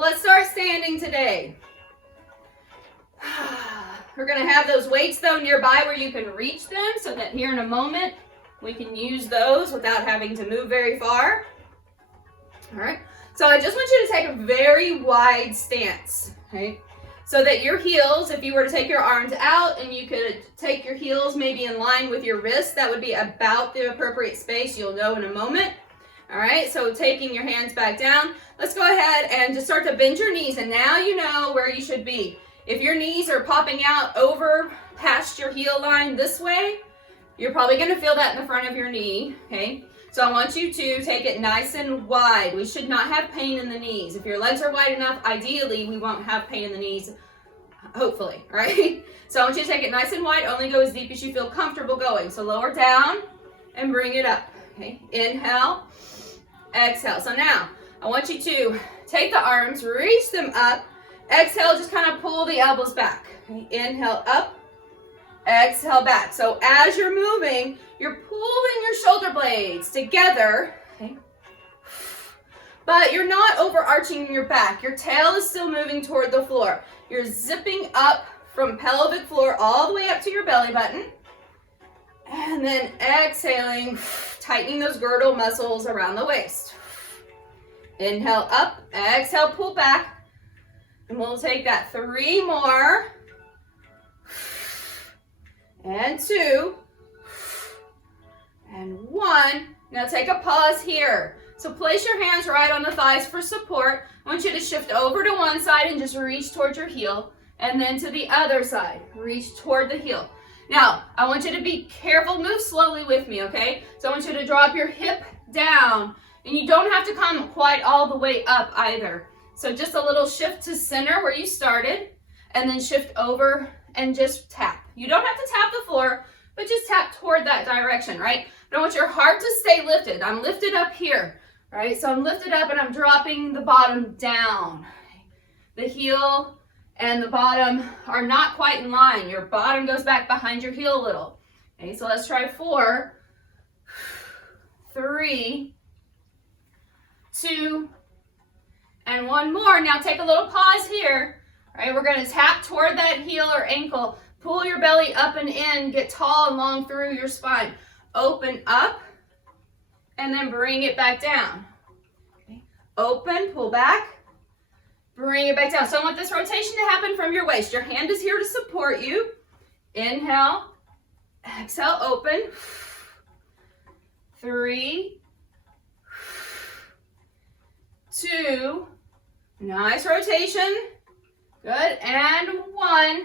let's start standing today. We're gonna have those weights though nearby where you can reach them so that here in a moment we can use those without having to move very far. All right, so I just want you to take a very wide stance, okay? So that your heels, if you were to take your arms out and you could take your heels maybe in line with your wrists, that would be about the appropriate space. You'll know in a moment. All right, so taking your hands back down, let's go ahead and just start to bend your knees. And now you know where you should be. If your knees are popping out over past your heel line this way, you're probably gonna feel that in the front of your knee, okay? So I want you to take it nice and wide. We should not have pain in the knees. If your legs are wide enough, ideally, we won't have pain in the knees, hopefully, right? So I want you to take it nice and wide, only go as deep as you feel comfortable going. So lower down and bring it up, okay? Inhale, exhale. So now, I want you to take the arms, reach them up, exhale, just kind of pull the elbows back. Okay? Inhale, up, exhale, back. So as you're moving, you're pulling your shoulder blades together, okay? But you're not overarching your back. Your tail is still moving toward the floor. You're zipping up from pelvic floor all the way up to your belly button. And then exhaling, tightening those girdle muscles around the waist. Inhale up, exhale, pull back. And we'll take that 3 more. And 2. And 1. Now take a pause here. So place your hands right on the thighs for support. I want you to shift over to one side and just reach towards your heel. And then to the other side, reach toward the heel. Now, I want you to be careful, move slowly with me, okay? So I want you to drop your hip down. And you don't have to come quite all the way up either. So just a little shift to center where you started. And then shift over and just tap. You don't have to tap the floor, but just tap toward that direction, right? But I want your heart to stay lifted. I'm lifted up here, right? So I'm lifted up and I'm dropping the bottom down. The heel and the bottom are not quite in line. Your bottom goes back behind your heel a little. Okay, so let's try 4, 3, 2, and 1 more. Now take a little pause here. All right, we're going to tap toward that heel or ankle. Pull your belly up and in. Get tall and long through your spine. Open up and then bring it back down. Okay. Open, pull back, bring it back down. So I want this rotation to happen from your waist. Your hand is here to support you. Inhale, exhale, open. 3, 2, nice rotation. Good, and 1.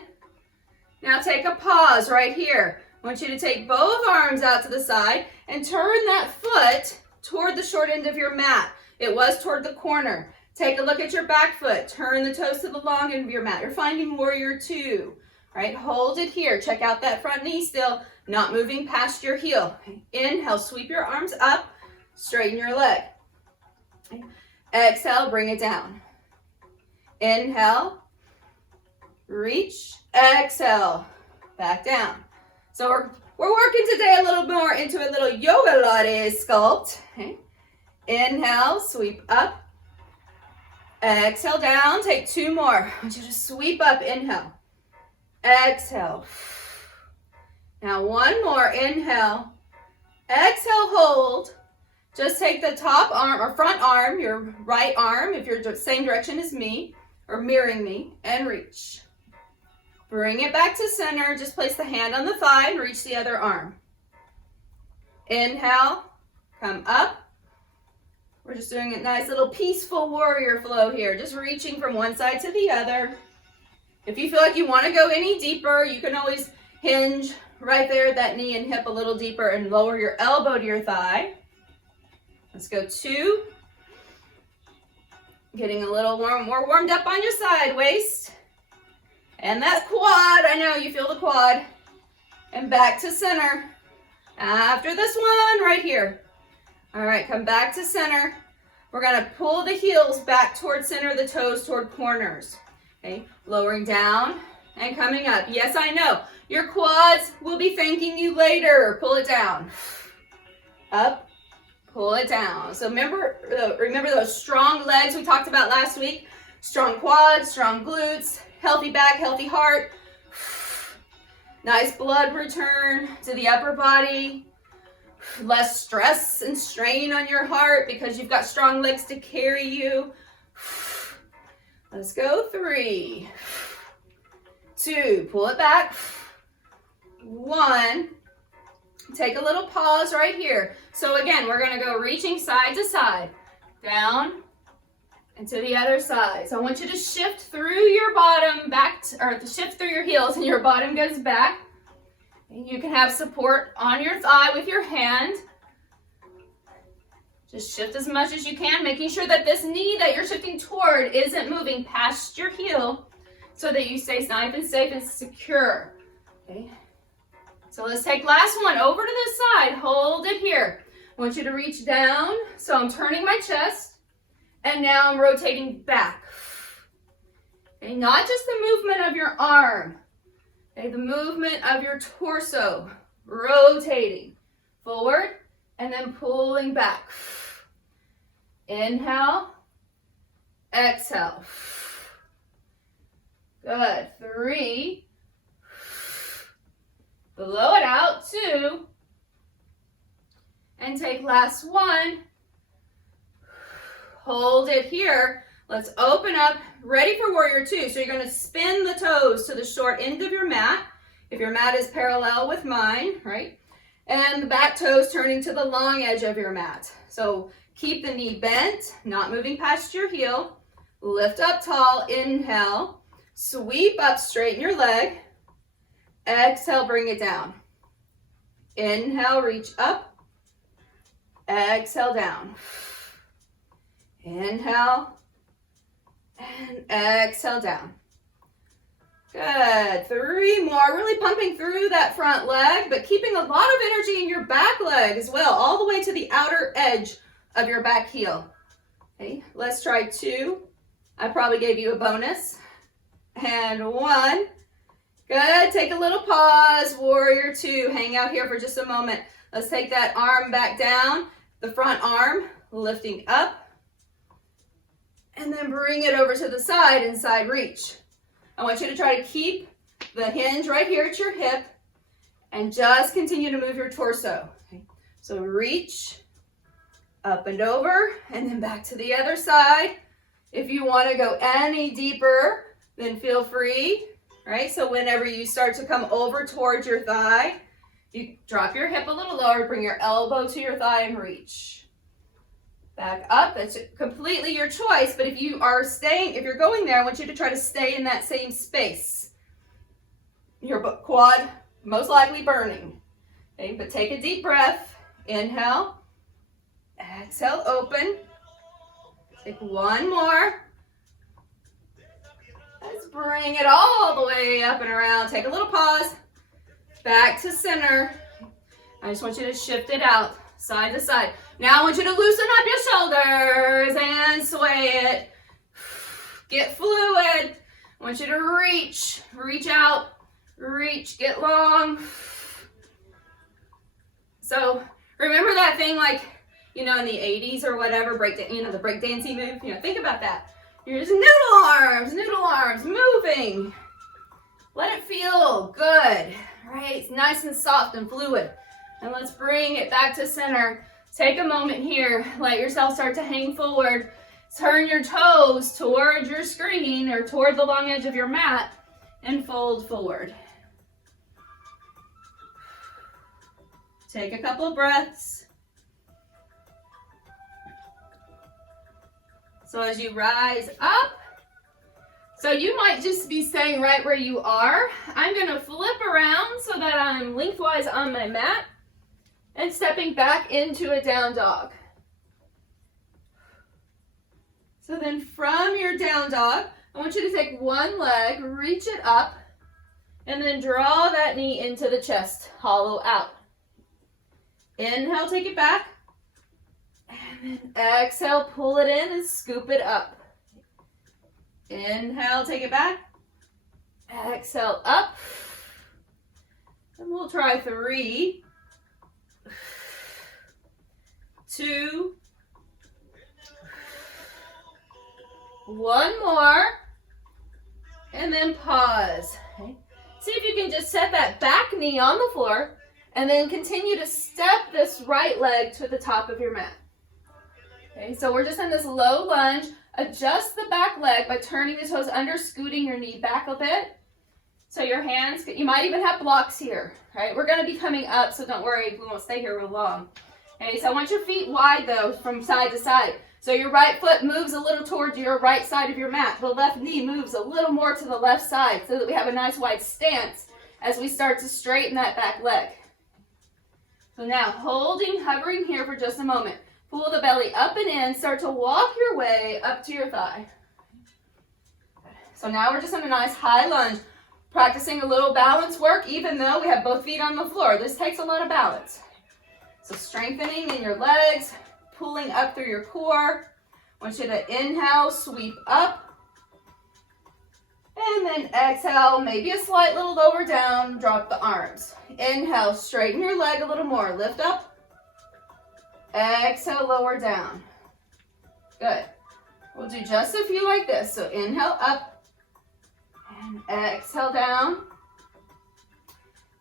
Now take a pause right here. I want you to take both arms out to the side and turn that foot toward the short end of your mat. It was toward the corner. Take a look at your back foot. Turn the toes to the long end of your mat. You're finding warrior 2, right? Hold it here. Check out that front knee still, not moving past your heel. Inhale, sweep your arms up, straighten your leg. Exhale, bring it down. Inhale, reach, exhale, back down. So we're working today a little more into a little Yogilates sculpt. Okay. Inhale, sweep up, exhale down, take 2 more. I want you to sweep up, inhale, exhale. Now 1 more, inhale, exhale, hold. Just take the top arm or front arm, your right arm, if you're the same direction as me, or mirroring me, and reach. Bring it back to center. Just place the hand on the thigh and reach the other arm. Inhale, come up. We're just doing a nice little peaceful warrior flow here, just reaching from one side to the other. If you feel like you want to go any deeper, you can always hinge right there at that knee and hip a little deeper and lower your elbow to your thigh. Let's go 2. Getting a little more warmed up on your side waist. And that quad, I know you feel the quad. And back to center. After this one, right here. All right, come back to center. We're gonna pull the heels back toward center, the toes toward corners. Okay, lowering down and coming up. Yes, I know. Your quads will be thanking you later. Pull it down. Up, pull it down. So remember those strong legs we talked about last week? Strong quads, strong glutes, healthy back, healthy heart. Nice blood return to the upper body. Less stress and strain on your heart because you've got strong legs to carry you. Let's go. 3, 2, pull it back. 1. Take a little pause right here. So again, we're going to go reaching side to side, down and to the other side. So I want you to shift through your bottom back, or shift through your heels and your bottom goes back. And you can have support on your thigh with your hand. Just shift as much as you can, making sure that this knee that you're shifting toward isn't moving past your heel so that you stay nice and safe and secure. Okay. So let's take last one over to this side. Hold it here. I want you to reach down. So I'm turning my chest and now I'm rotating back. Okay, not just the movement of your arm. Okay, the movement of your torso. Rotating forward and then pulling back. Inhale. Exhale. Good. 3. Blow it out. 2. And take last 1. Hold it here. Let's open up. Ready for warrior 2. So you're going to spin the toes to the short end of your mat. If your mat is parallel with mine, right? And the back toes turning to the long edge of your mat. So keep the knee bent, not moving past your heel. Lift up tall. Inhale. Sweep up, straighten your leg. Exhale, bring it down. Inhale, reach up. Exhale, down. Inhale. And exhale, down. Good. 3 more. Really pumping through that front leg, but keeping a lot of energy in your back leg as well, all the way to the outer edge of your back heel. Okay, let's try 2. I probably gave you a bonus. And 1. Good. Take a little pause. Warrior 2. Hang out here for just a moment. Let's take that arm back down. The front arm lifting up. And then bring it over to the side and side reach. I want you to try to keep the hinge right here at your hip and just continue to move your torso. Okay. So reach up and over and then back to the other side. If you want to go any deeper, then feel free, right? So whenever you start to come over towards your thigh, you drop your hip a little lower, bring your elbow to your thigh and reach. Back up. It's completely your choice, but if you are staying, if you're going there, I want you to try to stay in that same space. Your quad most likely burning. Okay, but take a deep breath. Inhale. Exhale, open. Take 1 more. Let's bring it all the way up and around. Take a little pause. Back to center. I just want you to shift it out, side to side. Now I want you to loosen up your shoulders and sway it. Get fluid. I want you to reach out, reach, get long. So remember that thing like, in the 80s or whatever, the breakdancing move, think about that. You're just noodle arms, moving. Let it feel good, right? It's nice and soft and fluid. And let's bring it back to center. Take a moment here. Let yourself start to hang forward. Turn your toes towards your screen or toward the long edge of your mat and fold forward. Take a couple of breaths. So as you rise up, so you might just be staying right where you are. I'm going to flip around so that I'm lengthwise on my mat and stepping back into a down dog. So then from your down dog, I want you to take one leg, reach it up, and then draw that knee into the chest, hollow out. Inhale, take it back. And then exhale, pull it in and scoop it up. Inhale, take it back. Exhale, up. And we'll try 3, 2, One more. And then pause. Okay. See if you can just set that back knee on the floor and then continue to step this right leg to the top of your mat. Okay, so we're just in this low lunge. Adjust the back leg by turning the toes under, scooting your knee back a bit. So your hands, you might even have blocks here, right? We're going to be coming up, so don't worry, we won't stay here real long. Okay, so I want your feet wide though from side to side. So your right foot moves a little towards your right side of your mat. The left knee moves a little more to the left side so that we have a nice wide stance as we start to straighten that back leg. So now hovering here for just a moment. Pull the belly up and in. Start to walk your way up to your thigh. So now we're just in a nice high lunge, practicing a little balance work even though we have both feet on the floor. This takes a lot of balance. So strengthening in your legs, pulling up through your core. I want you to inhale, sweep up. And then exhale, maybe a slight little lower down, drop the arms. Inhale, straighten your leg a little more. Lift up. Exhale, lower down. Good. We'll do just a few like this. So inhale up and exhale down.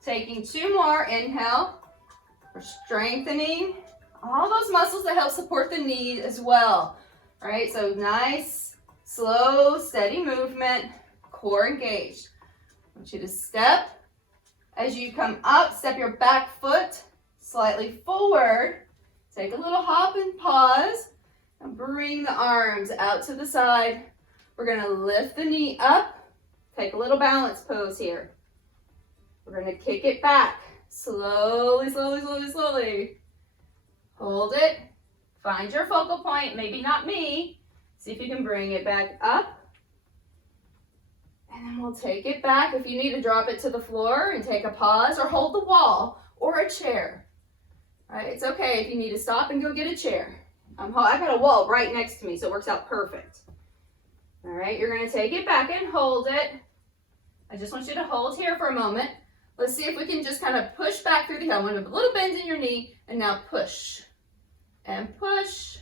Taking two more. Inhale. We're strengthening all those muscles that help support the knee as well. All right, so nice, slow, steady movement, core engaged. I want you to step. As you come up, step your back foot slightly forward. Take a little hop and pause. And bring the arms out to the side. We're going to lift the knee up. Take a little balance pose here. We're going to kick it back. Slowly, slowly, slowly, slowly. Hold it. Find your focal point. Maybe not me. See if you can bring it back up. And then we'll take it back. If you need to drop it to the floor and take a pause or hold the wall or a chair. All right, it's okay if you need to stop and go get a chair. I've got a wall right next to me, so it works out perfect. All right, you're going to take it back and hold it. I just want you to hold here for a moment. Let's see if we can just kind of push back through the heel. A little bend in your knee, and now push. And push.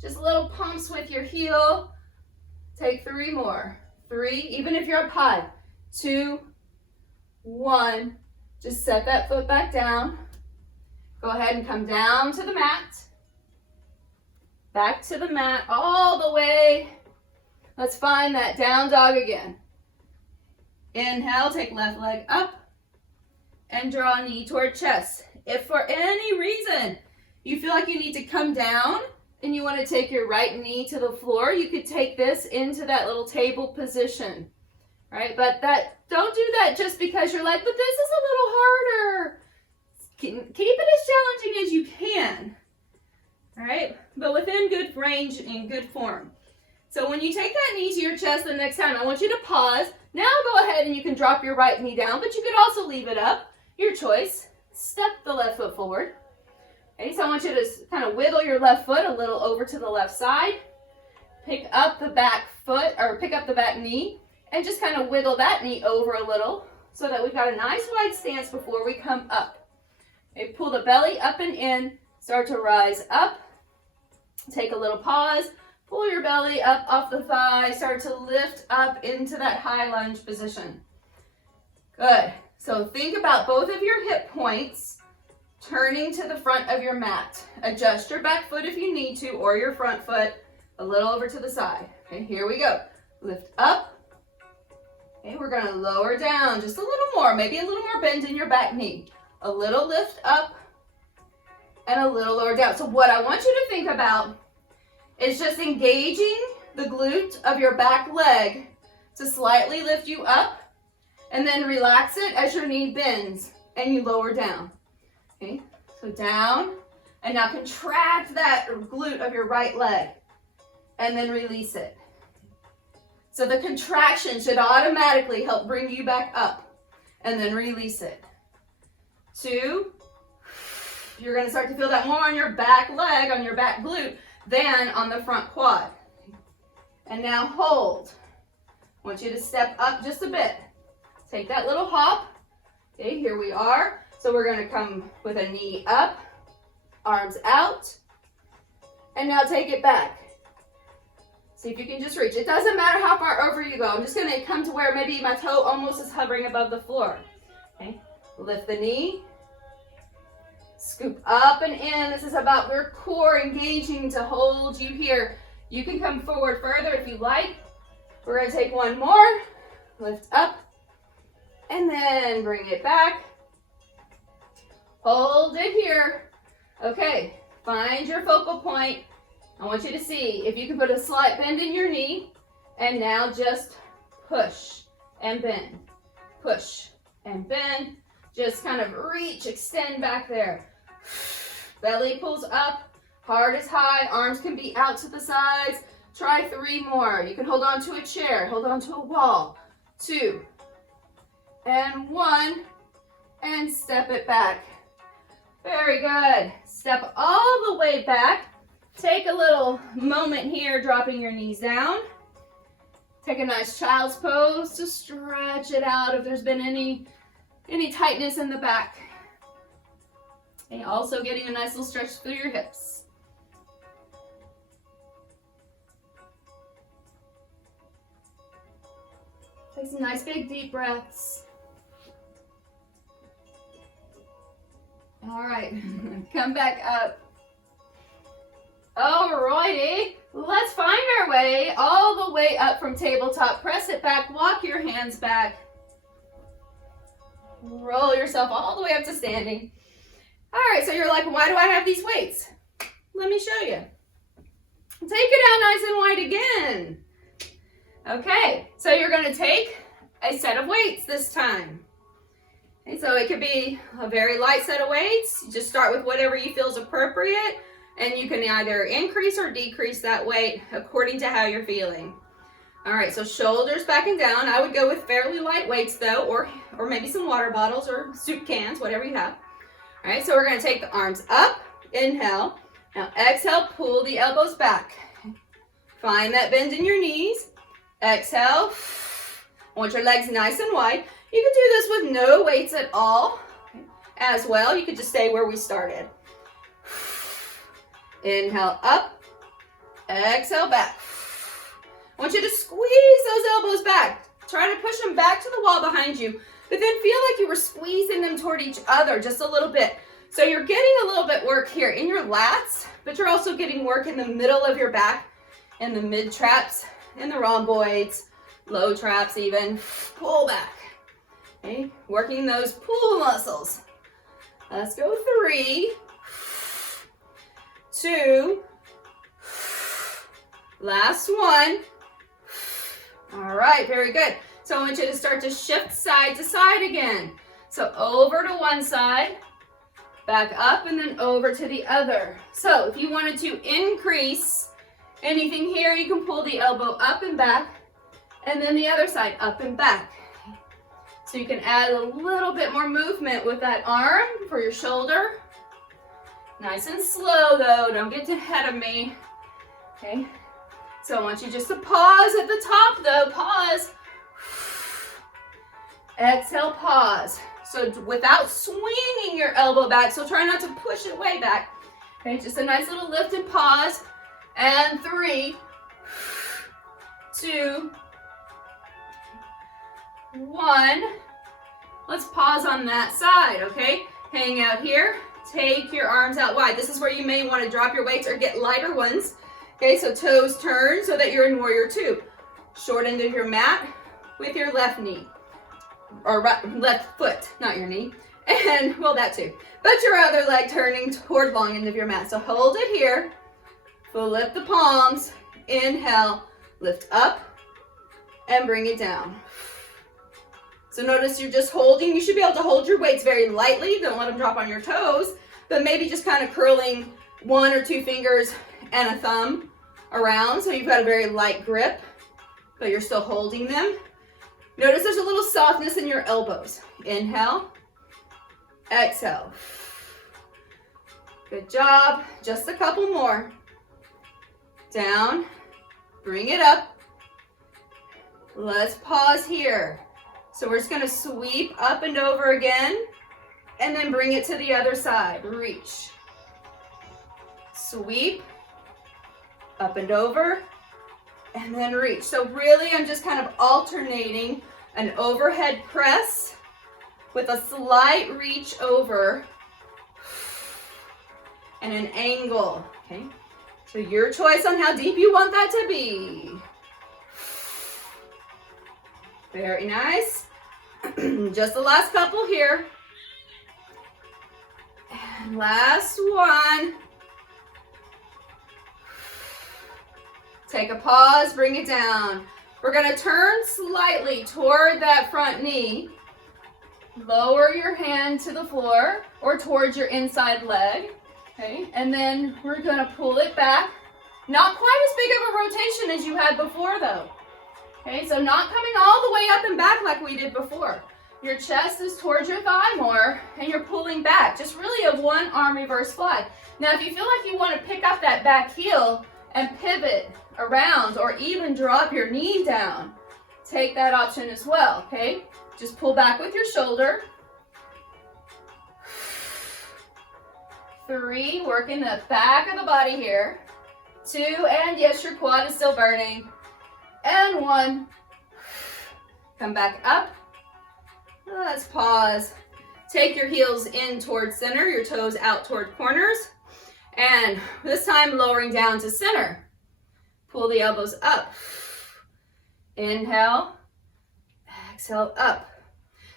Just little pumps with your heel. Take three more. 3, even if you're up high. 2, 1. Just set that foot back down. Go ahead and come down to the mat. Back to the mat all the way. Let's find that down dog again. Inhale, take left leg up. And draw knee toward chest. If for any reason you feel like you need to come down and you want to take your right knee to the floor, you could take this into that little table position, right? But don't do that just because you're like, but this is a little harder. Keep it as challenging as you can, all right? But within good range and good form. So when you take that knee to your chest the next time, I want you to pause. Now go ahead and you can drop your right knee down, but you could also leave it up. Your choice. Step the left foot forward. Okay, so I want you to kind of wiggle your left foot a little over to the left side. Pick up the back foot, or pick up the back knee, and just kind of wiggle that knee over a little so that we've got a nice wide stance before we come up. Okay, pull the belly up and in. Start to rise up. Take a little pause. Pull your belly up off the thigh. Start to lift up into that high lunge position. Good. So think about both of your hip points turning to the front of your mat. Adjust your back foot if you need to, or your front foot a little over to the side. Okay, here we go. Lift up. Okay, we're going to lower down just a little more, maybe a little more bend in your back knee. A little lift up and a little lower down. So what I want you to think about is just engaging the glute of your back leg to slightly lift you up. And then relax it as your knee bends and you lower down. Okay, so down. And now contract that glute of your right leg. And then release it. So the contraction should automatically help bring you back up. And then release it. 2. You're going to start to feel that more on your back leg, on your back glute, than on the front quad. And now hold. I want you to step up just a bit. Take that little hop. Okay, here we are. So we're going to come with a knee up, arms out, and now take it back. See if you can just reach. It doesn't matter how far over you go. I'm just going to come to where maybe my toe almost is hovering above the floor. Okay, lift the knee. Scoop up and in. This is about your core engaging to hold you here. You can come forward further if you like. We're going to take one more. Lift up. And then bring it back. Hold it here. Okay, find your focal point. I want you to see if you can put a slight bend in your knee. And now just push and bend. Push and bend. Just kind of reach, extend back there. Belly pulls up, heart is high, arms can be out to the sides. Try 3 more. You can hold on to a chair, hold on to a wall. 2 and 1 and step it back. Very good. Step all the way back. Take a little moment here, dropping your knees down. Take a nice child's pose to stretch it out if there's been any tightness in the back. And also getting a nice little stretch through your hips. Take some nice big deep breaths. All right, come back up. Alrighty, let's find our way all the way up from tabletop. Press it back, walk your hands back. Roll yourself all the way up to standing. All right, so you're like, why do I have these weights? Let me show you. Take it out nice and wide again. Okay, so you're gonna take a set of weights this time. Okay, so it could be a very light set of weights. You just start with whatever you feel is appropriate, and you can either increase or decrease that weight according to how you're feeling. All right, so shoulders back and down. I would go with fairly light weights though, or maybe some water bottles or soup cans, whatever you have. All right, so we're gonna take the arms up, inhale. Now exhale, pull the elbows back. Find that bend in your knees. Exhale. I want your legs nice and wide. You can do this with no weights at all as well. You could just stay where we started. Inhale up, exhale back. I want you to squeeze those elbows back. Try to push them back to the wall behind you, but then feel like you were squeezing them toward each other just a little bit. So you're getting a little bit work here in your lats, but you're also getting work in the middle of your back, in the mid traps, in the rhomboids, low traps even. Pull back. Okay, working those pull muscles. Let's go 3, 2, last one. All right, very good. So I want you to start to shift side to side again. So over to one side, back up, and then over to the other. So if you wanted to increase anything here, you can pull the elbow up and back, and then the other side up and back. So you can add a little bit more movement with that arm for your shoulder. Nice and slow though, don't get ahead of me. Okay, so I want you just to pause at the top though, pause. Exhale, pause. So without swinging your elbow back, so try not to push it way back. Okay, just a nice little lift and pause. And 3, 2, 1. Let's pause on that side, okay? Hang out here, take your arms out wide. This is where you may want to drop your weights or get lighter ones. Okay, so toes turn so that you're in warrior 2. Short end of your mat with your left knee, or left foot, not your knee. And, well, that too. But your other leg turning toward long end of your mat. So hold it here, flip the palms, inhale, lift up, and bring it down. So notice you're just holding. You should be able to hold your weights very lightly. Don't let them drop on your toes, but maybe just kind of curling 1 or 2 fingers and a thumb around so you've got a very light grip, but you're still holding them. Notice there's a little softness in your elbows. Inhale, exhale. Good job. Just a couple more. Down, bring it up. Let's pause here. So we're just gonna sweep up and over again, and then bring it to the other side. Reach. Sweep, up and over, and then reach. So really, I'm just kind of alternating an overhead press with a slight reach over and an angle, okay? So your choice on how deep you want that to be. Very nice. Just the last couple here. And last one. Take a pause, bring it down. We're gonna turn slightly toward that front knee. Lower your hand to the floor or towards your inside leg, okay? And then we're gonna pull it back. Not quite as big of a rotation as you had before though. Okay, so not coming all the way up and back like we did before. Your chest is towards your thigh more and you're pulling back. Just really a one arm reverse fly. Now if you feel like you wanna pick up that back heel and pivot around or even drop your knee down, take that option as well, okay? Just pull back with your shoulder. 3, working the back of the body here. 2, and yes, your quad is still burning. And 1, come back up. Let's pause. Take your heels in towards center, your toes out toward corners. And this time lowering down to center. Pull the elbows up. Inhale, exhale, up.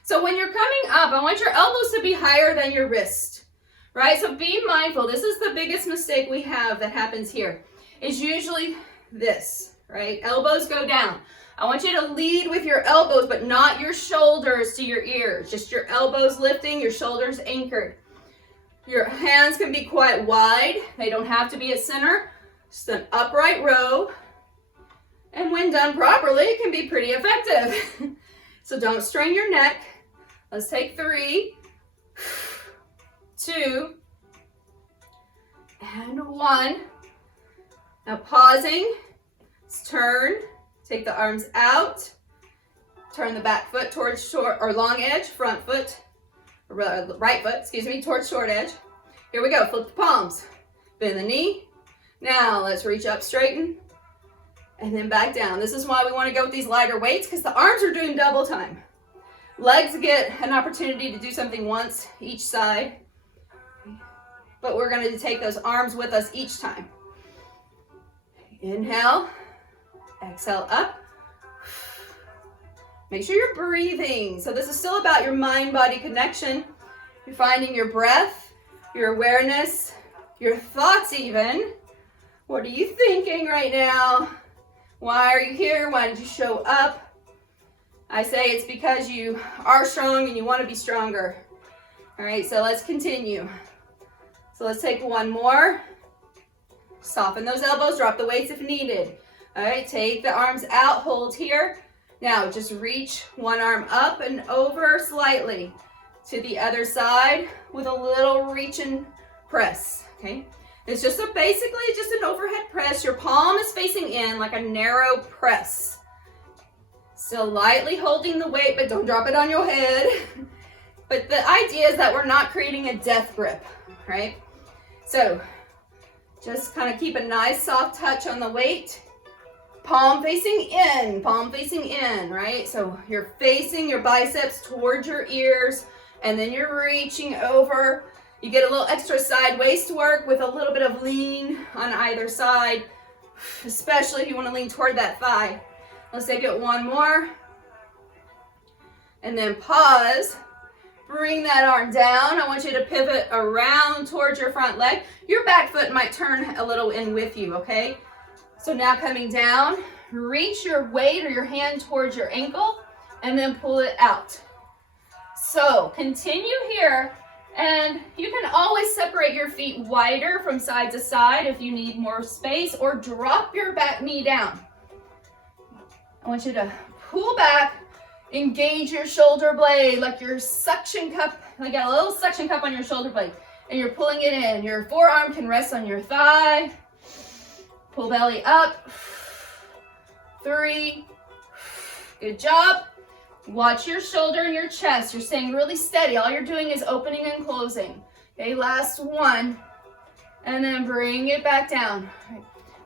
So when you're coming up, I want your elbows to be higher than your wrist, right? So be mindful. This is the biggest mistake we have that happens here, is usually this, right? Elbows go down. I want you to lead with your elbows, but not your shoulders to your ears. Just your elbows lifting, your shoulders anchored. Your hands can be quite wide. They don't have to be at center. Just an upright row. And when done properly, it can be pretty effective. So don't strain your neck. Let's take 3, 2, and 1. Now pausing. Let's turn. Take the arms out. Turn the back foot towards short or long edge. Front foot, right foot, excuse me, towards short edge. Here we go. Flip the palms. Bend the knee. Now let's reach up, straighten, and then back down. This is why we want to go with these lighter weights, because the arms are doing double time. Legs get an opportunity to do something once each side, but we're going to take those arms with us each time. Inhale, exhale up. Make sure you're breathing. So this is still about your mind-body connection. You're finding your breath, your awareness, your thoughts even. What are you thinking right now? Why are you here? Why did you show up? I say it's because you are strong and you want to be stronger. All right, so let's continue. So let's take one more. Soften those elbows, drop the weights if needed. All right, take the arms out, hold here. Now just reach one arm up and over slightly to the other side with a little reach and press, okay? It's just basically just an overhead press. Your palm is facing in like a narrow press. Still lightly holding the weight, but don't drop it on your head. But the idea is that we're not creating a death grip, right? So just kind of keep a nice soft touch on the weight. Palm facing in, right? So you're facing your biceps towards your ears, and then you're reaching over. You get a little extra side waist work with a little bit of lean on either side, especially if you want to lean toward that thigh. Let's take it one more. And then pause. Bring that arm down. I want you to pivot around towards your front leg. Your back foot might turn a little in with you, okay? So now coming down, reach your weight or your hand towards your ankle and then pull it out. So continue here, and you can always separate your feet wider from side to side if you need more space, or drop your back knee down. I want you to pull back, engage your shoulder blade like your suction cup, like a little suction cup on your shoulder blade, and you're pulling it in. Your forearm can rest on your thigh. Pull belly up. 3. Good job. Watch your shoulder and your chest. You're staying really steady. All you're doing is opening and closing. Okay, last one. And then bring it back down.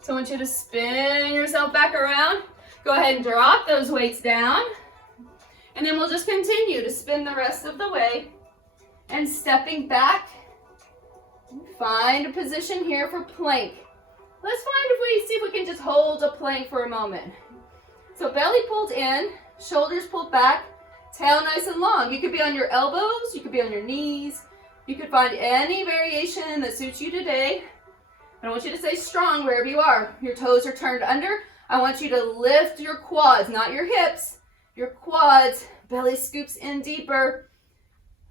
So I want you to spin yourself back around. Go ahead and drop those weights down. And then we'll just continue to spin the rest of the way. And stepping back. Find a position here for plank. Let's see if we can just hold a plank for a moment. So belly pulled in, shoulders pulled back, tail nice and long. You could be on your elbows, you could be on your knees. You could find any variation that suits you today. I want you to stay strong wherever you are. Your toes are turned under. I want you to lift your quads, not your hips, your quads. Belly scoops in deeper.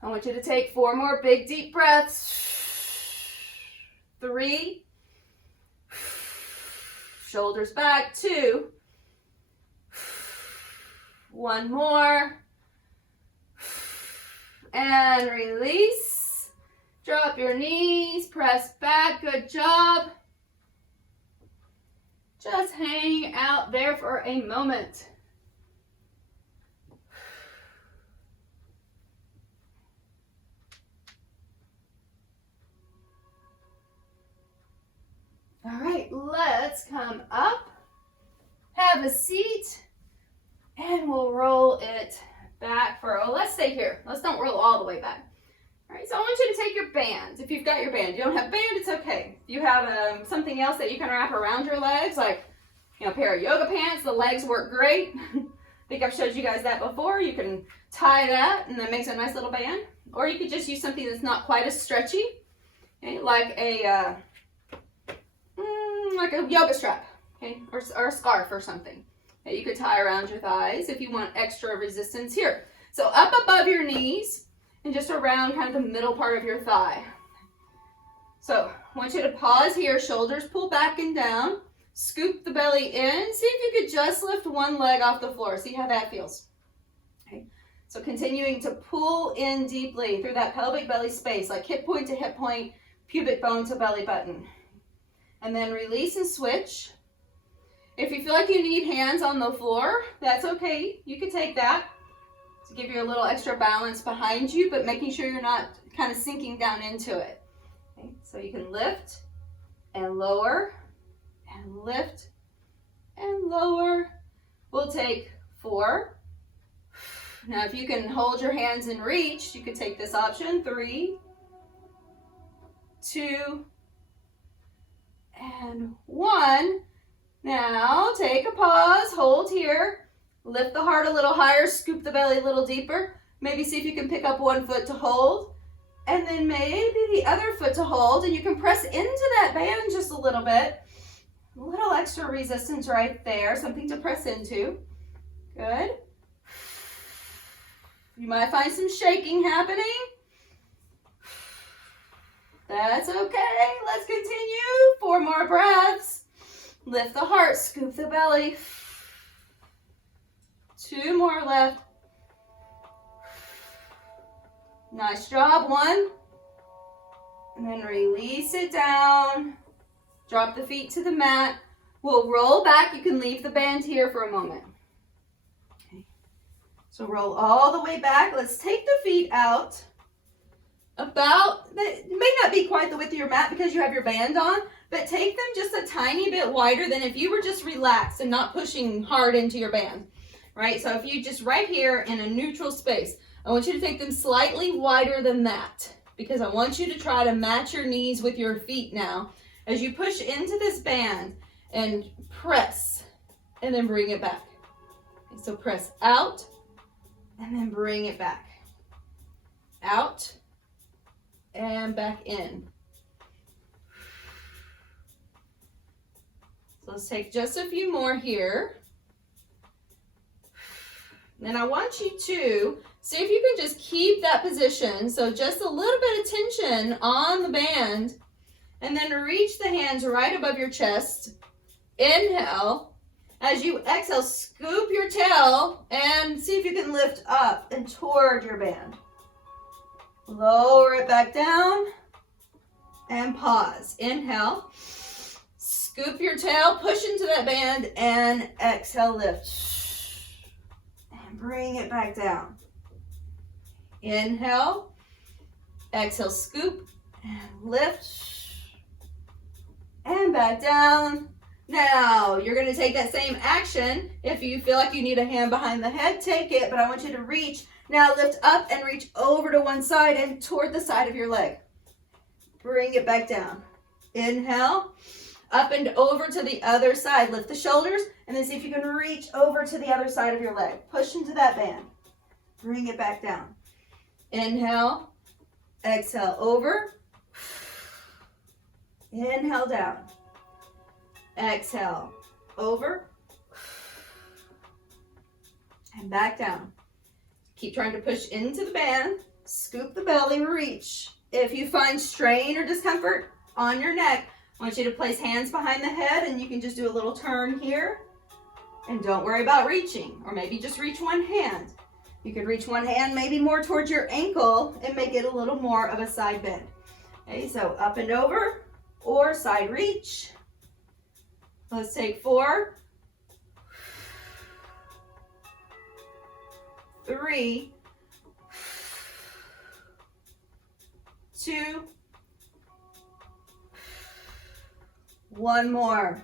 I want you to take 4 more big deep breaths. 3. Shoulders back. 2. 1 more. And release. Drop your knees, press back. Good job. Just hang out there for a moment. All right, let's come up, have a seat, and we'll roll it back let's stay here. Let's don't roll all the way back. All right, so I want you to take your band. If you've got your band, you don't have band, it's okay. If you have something else that you can wrap around your legs, like a pair of yoga pants, the legs work great. I think I've showed you guys that before. You can tie that, and that makes a nice little band. Or you could just use something that's not quite as stretchy, okay, like a yoga strap, okay, or a scarf or something that you could tie around your thighs if you want extra resistance here. So up above your knees and just around kind of the middle part of your thigh. So I want you to pause here, shoulders pull back and down, scoop the belly in. See if you could just lift one leg off the floor. See how that feels. Okay. So continuing to pull in deeply through that pelvic belly space, like hip point to hip point, pubic bone to belly button. And then release and switch. If you feel like you need hands on the floor, that's okay. You can take that to give you a little extra balance behind you, but making sure you're not kind of sinking down into it. Okay, so you can lift and lower and lift and lower. We'll take 4. Now if you can hold your hands in reach, you could take this option. 3, 2, and 1. Now take a pause, hold here, lift the heart a little higher, scoop the belly a little deeper. Maybe see if you can pick up one foot to hold, and then maybe the other foot to hold, and you can press into that band just a little bit. A little extra resistance right there, something to press into. Good. You might find some shaking happening. That's okay. Let's continue. 4 more breaths. Lift the heart, scoop the belly. 2 more left. Nice job. 1. And then release it down. Drop the feet to the mat. We'll roll back. You can leave the band here for a moment. Okay. So roll all the way back. Let's take the feet out. It may not be quite the width of your mat because you have your band on, but take them just a tiny bit wider than if you were just relaxed and not pushing hard into your band, right? So if you just right here in a neutral space, I want you to take them slightly wider than that because I want you to try to match your knees with your feet now as you push into this band and press and then bring it back. Okay, so press out and then bring it back. Out and back in. So let's take just a few more here. Then I want you to see if you can just keep that position. So just a little bit of tension on the band and then reach the hands right above your chest. Inhale. As you exhale, scoop your tail and see if you can lift up and toward your band. Lower it back down and pause. Inhale, scoop your tail, push into that band and exhale, lift. And bring it back down. Inhale, exhale, scoop and lift and back down. Now, you're going to take that same action. If you feel like you need a hand behind the head, take it, but I want you to reach. Now lift up and reach over to one side and toward the side of your leg. Bring it back down. Inhale, up and over to the other side. Lift the shoulders, and then see if you can reach over to the other side of your leg. Push into that band. Bring it back down. Inhale, exhale, over. Inhale, down. Exhale, over. And back down. Keep trying to push into the band. Scoop the belly, reach. If you find strain or discomfort on your neck, I want you to place hands behind the head, and you can just do a little turn here. And don't worry about reaching, or maybe just reach one hand. You could reach one hand maybe more towards your ankle and make it a little more of a side bend. Okay, so up and over or side reach. Let's take 4, 3, 2, 1 more.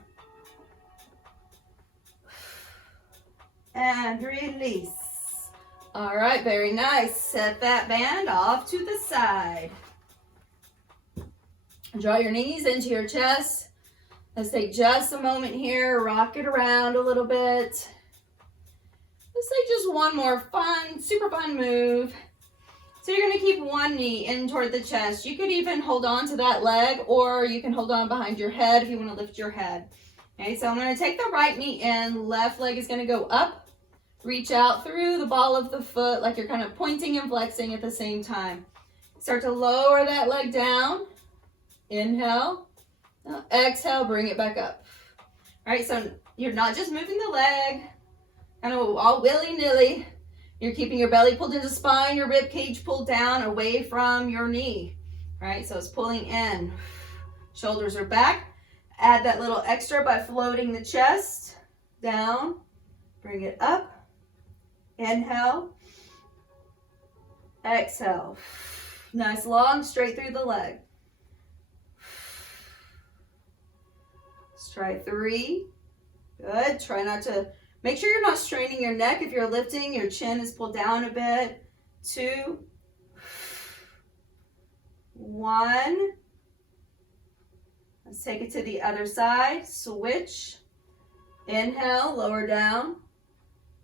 And release. All right, very nice. Set that band off to the side. Draw your knees into your chest. Let's take just a moment here, rock it around a little bit. Let's take just one more fun, super fun move. So you're gonna keep one knee in toward the chest. You could even hold on to that leg, or you can hold on behind your head if you wanna lift your head. Okay, so I'm gonna take the right knee in, left leg is gonna go up. Reach out through the ball of the foot like you're kind of pointing and flexing at the same time. Start to lower that leg down. Inhale. Now exhale, bring it back up. All right, so you're not just moving the leg, kind of all willy-nilly. You're keeping your belly pulled into spine, your rib cage pulled down away from your knee. All right, so it's pulling in. Shoulders are back. Add that little extra by floating the chest down. Bring it up. Inhale. Exhale. Nice long, straight through the leg. Let's try 3. Good. Try not to, make sure you're not straining your neck. If you're lifting, your chin is pulled down a bit. 2, 1. Let's take it to the other side. Switch. Inhale, lower down.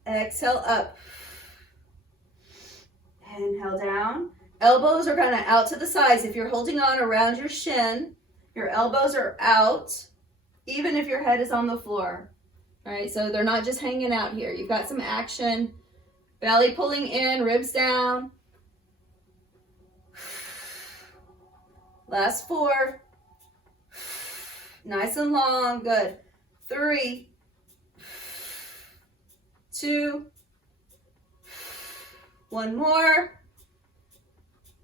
Exhale, up. Inhale, down. Elbows are kind of out to the sides. If you're holding on around your shin, your elbows are out, even if your head is on the floor. All right, so they're not just hanging out here. You've got some action. Belly pulling in, ribs down. Last 4. Nice and long, good. 3, 2, 1 more,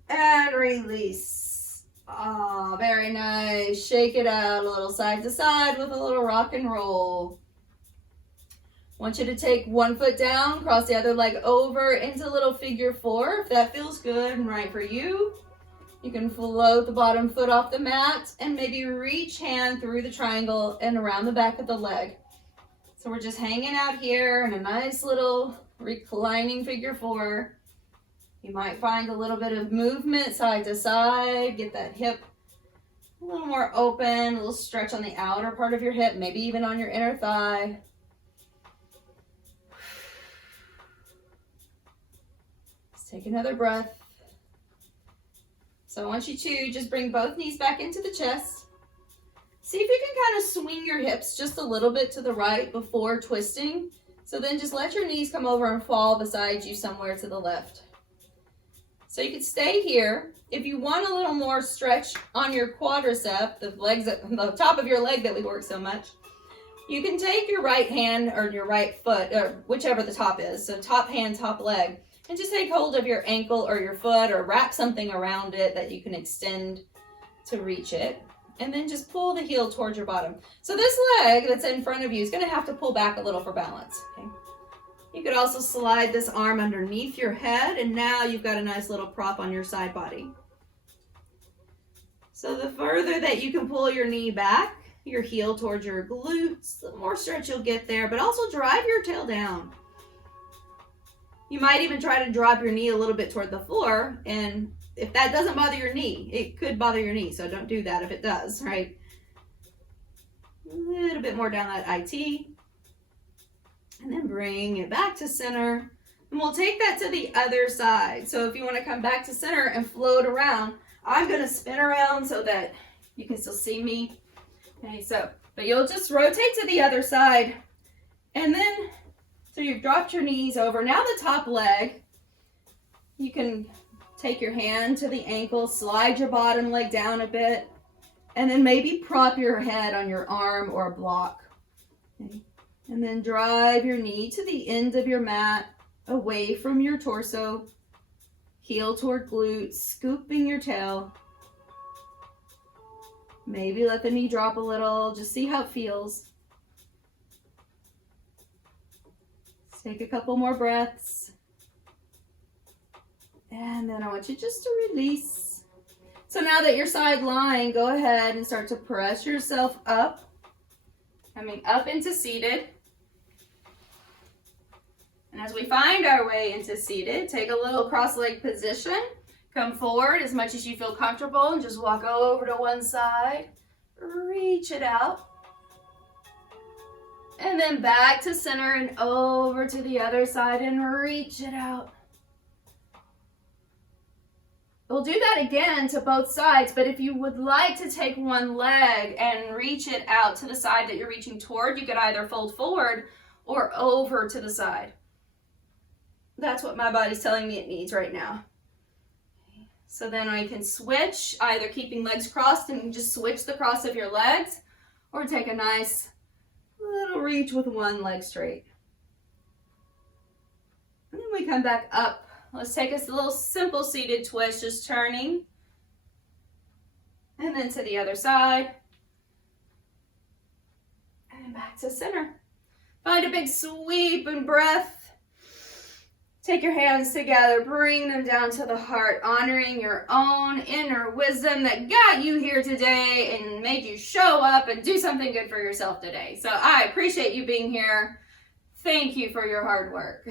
and release. Ah, very nice. Shake it out a little side to side with a little rock and roll. Want you to take one foot down, cross the other leg over into a little figure 4. If that feels good and right for you, you can float the bottom foot off the mat and maybe reach hand through the triangle and around the back of the leg. So we're just hanging out here in a nice little reclining figure 4. You might find a little bit of movement side to side, get that hip a little more open, a little stretch on the outer part of your hip, maybe even on your inner thigh. Let's take another breath. So I want you to just bring both knees back into the chest. See if you can kind of swing your hips just a little bit to the right before twisting. So then just let your knees come over and fall beside you somewhere to the left. So you can stay here. If you want a little more stretch on your quadricep, the legs at the top of your leg that we work so much, you can take your right hand or your right foot, or whichever the top is, so top hand, top leg, and just take hold of your ankle or your foot or wrap something around it that you can extend to reach it. And then just pull the heel towards your bottom. So this leg that's in front of you is going to have to pull back a little for balance. Okay? You could also slide this arm underneath your head, and now you've got a nice little prop on your side body. So the further that you can pull your knee back, your heel towards your glutes. The more stretch you'll get there, but also drive your tail down. You might even try to drop your knee a little bit toward the floor, and if that doesn't bother your knee, it could bother your knee, so don't do that if it does, right? A little bit more down that IT, and then bring it back to center, and we'll take that to the other side. So if you want to come back to center and float around, I'm going to spin around so that you can still see me. Okay, but you'll just rotate to the other side, and then, so you've dropped your knees over. Now the top leg, you can take your hand to the ankle, slide your bottom leg down a bit, and then maybe prop your head on your arm or a block. Okay. And then drive your knee to the end of your mat, away from your torso, heel toward glutes, scooping your tail. Maybe let the knee drop a little, just see how it feels. Take a couple more breaths. And then I want you just to release. So now that you're side lying, go ahead and start to press yourself up. Coming up into seated. And as we find our way into seated, take a little cross-leg position. Come forward as much as you feel comfortable and just walk over to one side. Reach it out. And then back to center and over to the other side and reach it out. We'll do that again to both sides, but if you would like to take one leg and reach it out to the side that you're reaching toward, you could either fold forward or over to the side. That's what my body's telling me it needs right now. So then I can switch, either keeping legs crossed and just switch the cross of your legs, or take a nice little reach with one leg straight. And then we come back up. Let's take a little simple seated twist, just turning. And then to the other side. And back to center. Find a big sweep and breath. Take your hands together, bring them down to the heart, honoring your own inner wisdom that got you here today and made you show up and do something good for yourself today. So I appreciate you being here. Thank you for your hard work.